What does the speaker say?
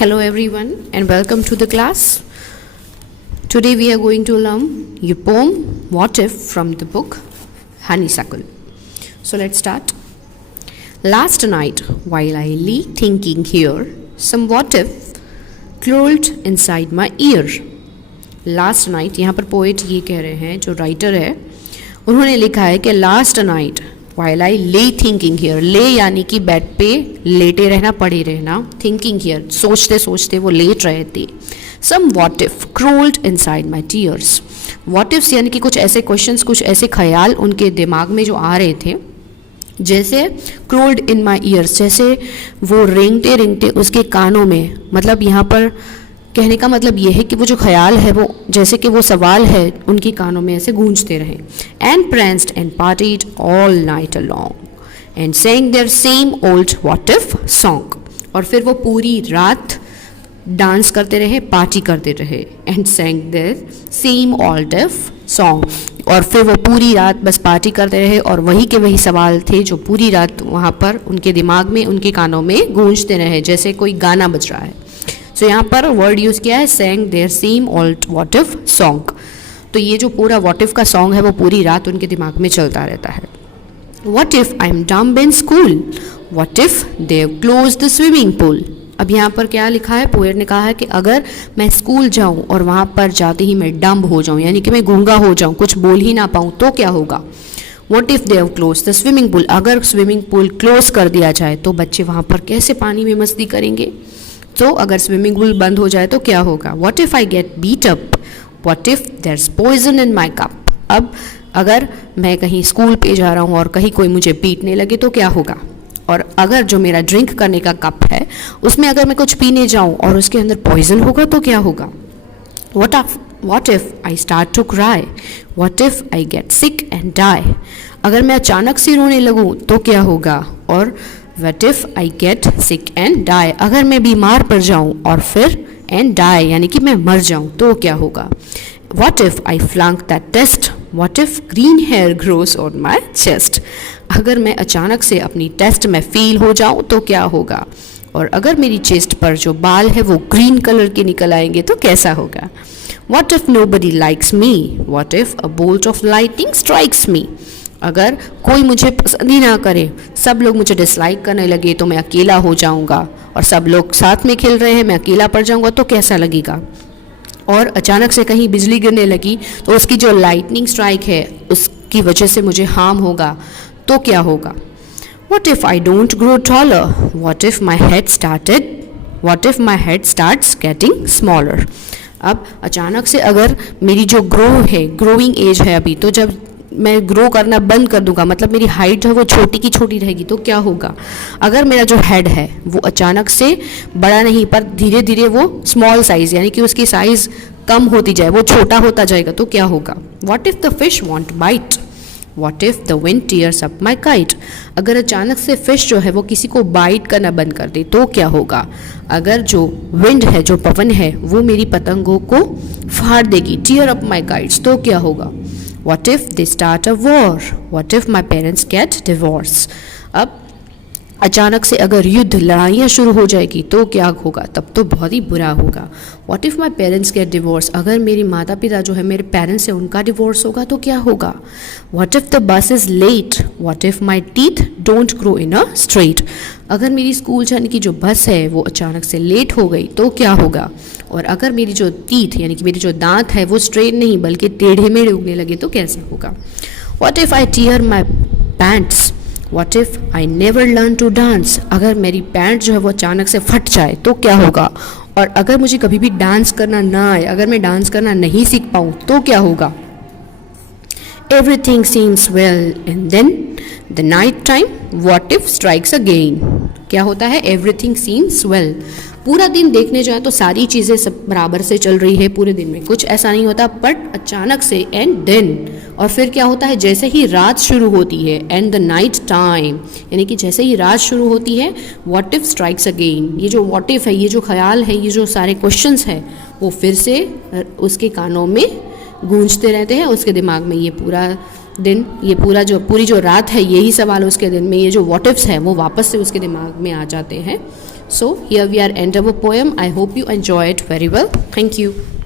Hello everyone and welcome to the class. Today we are going to learn your poem What If from the book Honeysuckle. So let's start. Last night while I lay thinking here, some what if crawled inside my ear. Last night, यहाँ पर poet ये कह रहे हैं, जो writer है उन्होंने लिखा है कि last night while I lay thinking here, ले यानी कि बेड पे लेटे रहना, पड़े रहना, thinking here सोचते सोचते वो लेट रहे थे. Some what if crawled inside my tears. What ifs यानी कि कुछ ऐसे क्वेश्चंस, कुछ ऐसे ख्याल उनके दिमाग में जो आ रहे थे, जैसे crawled in my ears, जैसे वो रेंगते रेंगते उसके कानों में, मतलब यहाँ पर कहने का मतलब ये है कि वो जो ख्याल है वो जैसे कि वो सवाल है उनके कानों में ऐसे गूंजते रहे. And pranced and partied all night along and sang their same old what if song. और फिर वो पूरी रात डांस करते रहे, पार्टी करते रहे. And sang their same old if song. और फिर वो पूरी रात बस पार्टी करते रहे और वही के वही सवाल थे जो पूरी रात वहाँ पर उनके दिमाग में, उनके कानों में गूंजते रहे, जैसे कोई गाना बज रहा है. तो यहाँ पर वर्ड यूज़ किया है sang their same old what if song. तो ये जो पूरा what if का सॉन्ग है वो पूरी रात उनके दिमाग में चलता रहता है. What if I'm dumb in school? What if they've closed the swimming pool? अब यहाँ पर क्या लिखा है, पोएट ने कहा है कि अगर मैं स्कूल जाऊँ और वहाँ पर जाते ही मैं डम्ब हो जाऊँ, यानी कि मैं गूंगा हो जाऊँ, कुछ बोल ही ना पाऊँ, तो क्या होगा. What if they have closed the swimming pool? अगर स्विमिंग पूल क्लोज कर दिया जाए तो बच्चे वहाँ पर कैसे पानी में मस्ती करेंगे. तो अगर स्विमिंग पूल बंद हो जाए तो क्या होगा. What if I get beat up? What if there's poison in my cup? अब अगर मैं कहीं स्कूल पे जा रहा हूँ और कहीं कोई मुझे पीटने लगे तो क्या होगा. और अगर जो मेरा ड्रिंक करने का कप है उसमें अगर मैं कुछ पीने जाऊँ और उसके अंदर पॉइजन होगा तो क्या होगा. What if I start to cry? What if I get sick and die? अगर मैं अचानक से रोने लगूँ तो क्या होगा. और What if I get sick and die? अगर मैं बीमार पड़ जाऊँ और फिर and die यानी कि मैं मर जाऊँ तो क्या होगा. What if I flunk that test? What if green hair grows on my chest? अगर मैं अचानक से अपनी टेस्ट में फेल हो जाऊँ तो क्या होगा. और अगर मेरी चेस्ट पर जो बाल है वो ग्रीन कलर के निकल आएंगे तो कैसा होगा. What if nobody likes me? What if a bolt of lightning strikes me? अगर कोई मुझे पसंद ही ना करे, सब लोग मुझे डिसलाइक करने लगे तो मैं अकेला हो जाऊंगा, और सब लोग साथ में खेल रहे हैं, मैं अकेला पड़ जाऊंगा तो कैसा लगेगा. और अचानक से कहीं बिजली गिरने लगी तो उसकी जो लाइटनिंग स्ट्राइक है उसकी वजह से मुझे हार्म होगा तो क्या होगा. What if I don't grow taller? What if my head starts getting smaller? अब अचानक से अगर मेरी जो ग्रोइंग एज है अभी, तो जब मैं ग्रो करना बंद कर दूंगा, मतलब मेरी हाइट जो है वो छोटी की छोटी रहेगी तो क्या होगा. अगर मेरा जो हेड है वो अचानक से बड़ा नहीं पर धीरे धीरे वो स्मॉल साइज़ यानी कि उसकी साइज़ कम होती जाए, वो छोटा होता जाएगा तो क्या होगा. What if the fish won't bite? What if the wind tears up my kite? अगर अचानक से फिश जो है वो किसी को बाइट करना बंद कर दे तो क्या होगा. अगर जो विंड है, जो पवन है, वो मेरी पतंगों को फाड़ देगी, tear up my kites, तो क्या होगा. What if they start a war? What if my parents get divorced? अब अचानक से अगर युद्ध, लड़ाइयाँ शुरू हो जाएगी तो क्या होगा, तब तो बहुत ही बुरा होगा. What if my parents get divorced? अगर मेरे माता पिता जो है, मेरे पेरेंट्स हैं, उनका डिवोर्स होगा तो क्या होगा. What if the bus is late? What if my teeth don't grow in a straight? अगर मेरी स्कूल जाने की जो बस है वो अचानक से लेट हो गई तो क्या होगा. और अगर मेरी जो टीथ यानी कि मेरी जो दांत है वो स्ट्रेट नहीं बल्कि टेढ़े मेढ़े उगने लगे तो कैसा होगा. What if I tear my pants? What if I never learn to dance? अगर मेरी पैंट जो है वो अचानक से फट जाए तो क्या होगा. और अगर मुझे कभी भी डांस करना ना आए, अगर मैं डांस करना नहीं सीख पाऊँ तो क्या होगा. Everything seems well and then the night time what if strikes again. क्या होता है. Everything seems well. पूरा दिन देखने जाए तो सारी चीज़ें सब बराबर से चल रही है, पूरे दिन में कुछ ऐसा नहीं होता, बट अचानक से एंड देन, और फिर क्या होता है, जैसे ही रात शुरू होती है, एंड द नाइट टाइम यानी कि जैसे ही रात शुरू होती है, व्हाट इफ स्ट्राइक्स अगेन. ये जो व्हाट इफ है, ये जो ख्याल है, ये जो सारे क्वेश्चंस हैं वो फिर से उसके कानों में गूंजते रहते हैं, उसके दिमाग में ये पूरा दिन, ये पूरी जो रात है, यही सवाल उसके दिन में, ये जो व्हाट इफ्स है वो वापस से उसके दिमाग में आ जाते हैं. So here we are end our poem. I hope you enjoy it very well. Thank you.